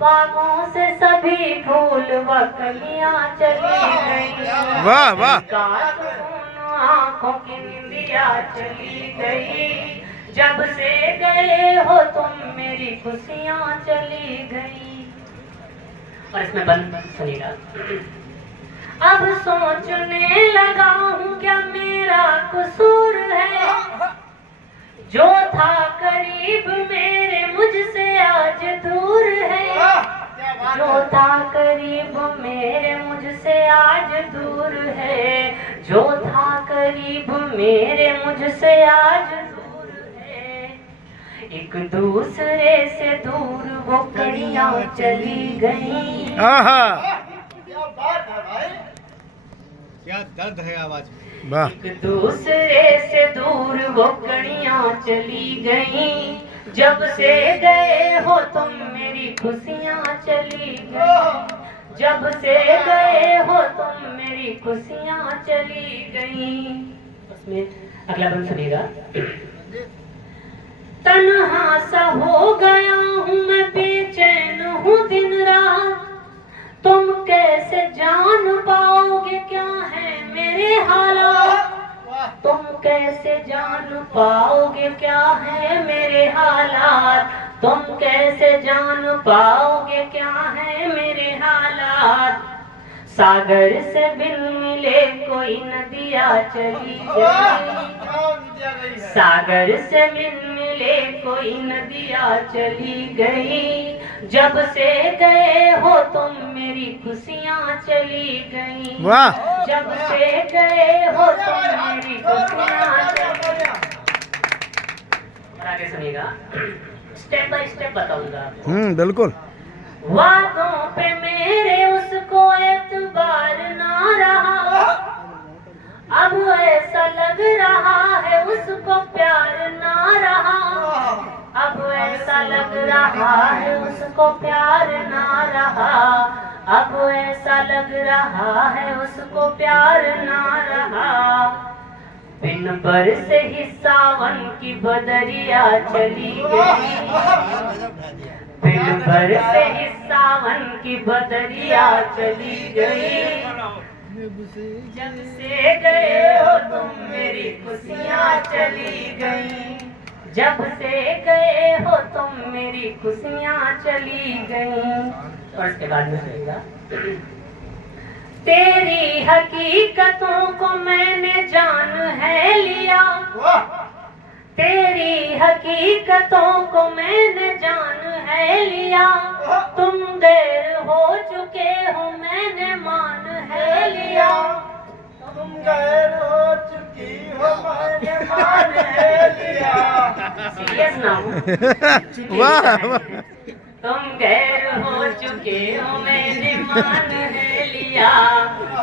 बागों से सभी फूल व कलियां चली गई। वाह वाह। आंखों की निंदिया चली गई। जब से गए हो तुम मेरी खुशियां चली गई। और इसमें बंद सुनिएगा। अब सोचने लगा हूँ क्या मेरा कसूर है, जो था करीब मेरे मुझसे आज दूर है। जो था करीब मेरे मुझसे आज दूर है। जो था करीब मेरे मुझसे आज दूर है। एक दूसरे से दूर वो कड़ियां चली गई। आहा, क्या बात है भाई, क्या दर्द है आवाज में। वाह। एक दूसरे से दूर वो कड़ियां चली गई। जब से गए हो तुम मेरी खुशियां चली गई। जब से गए हो तुम मेरी खुशियां चली गई। उसमें अगला बंद सुनिएगा। तन्हा सा हो गया हूँ मैं, बेचैन हूँ दिन रात। तुम कैसे जान पाओगे क्या है मेरे हालात। तुम कैसे जान पाओगे क्या है मेरे हालात। तुम कैसे जान पाओगे क्या है मेरे हालात। सागर से बिन मिले कोई नदियाँ चली गई। सागर से बिन मिले कोई नदियाँ चली गई। जब से गए हो तुम मेरी खुशियाँ चली गई। वाह। जब से गए हो तुम मेरी खुशियाँ चली गई। और आगे सुनिएगा, स्टेप बाय स्टेप बताऊंगा। बिल्कुल। वादों पे मेरे उसको एतबार ना रहा। अब ऐसा लग रहा है उसको प्यार ना रहा। अब ऐसा लग रहा है उसको प्यार ना रहा। अब ऐसा लग रहा है उसको प्यार ना रहा। बिन बरसे ही सावन की बदरिया चली गई। बिन बरसे ही सावन की बदरिया चली गई। जब से गए हो तुम मेरी खुशियाँ चली गई। जब से गए हो तुम मेरी खुशियाँ चली गई। और इसके बाद में सुनिएगा। तेरी हकीकतों को मैंने जान है लिया। तेरी हकीकतों को मैंने जान है लिया। तुम गैर हो चुके हो मैंने मान है लिया। तुम गैर हो चुकी हो मैंने मान है लिया। सीरियस ना हो। वाह। तुम गैर हो चुके हो मैंने मान है लिया।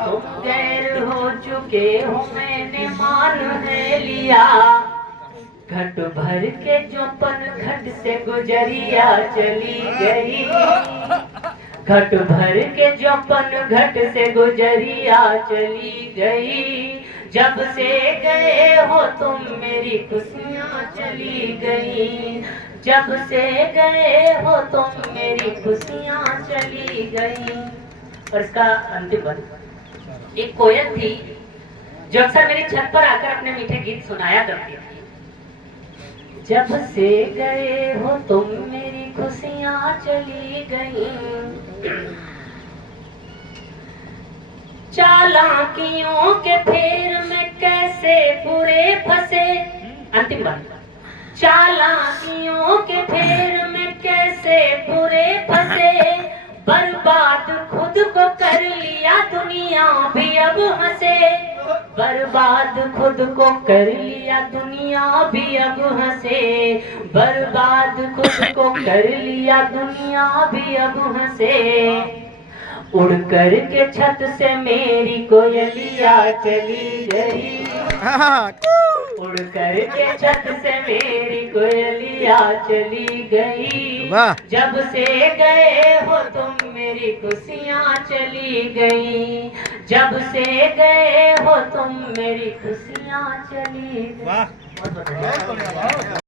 तुम गैर हो चुके हो मैंने मान है लिया। घट भर के जो पन घट से गुजरिया चली गई। घट भर के जो पन घट से गुजरिया चली गई। जब से गए हो तुम मेरी खुशियाँ चली गई। जब से गए हो तुम मेरी खुशियाँ चली गई। और इसका अंतिम बंद, एक कोयल थी जो अक्सर मेरी छत पर आकर अपने मीठे गीत सुनाया करती थी। जब से गए हो तुम मेरी खुशियाँ चली गई। चालाकियों के फेर में कैसे बुरे फंसे। अंतिम बात, चालाकियों के फेर में कैसे बुरे फंसे। बर्बाद खुद को कर लिया दुनिया भी अब हंसे। बर्बाद खुद को कर लिया दुनिया भी अब हंसे। बर्बाद खुद को कर लिया दुनिया भी अब हंसे। उड़ कर के छत से मेरी कोयलिया चली गई। उड़ कर के छत से मेरी कोयलिया चली गई। वाह। जब से गए हो तुम मेरी खुशियाँ चली गई। जब से गए हो तुम मेरी खुशियाँ चली गई। वाह, बहुत बढ़िया।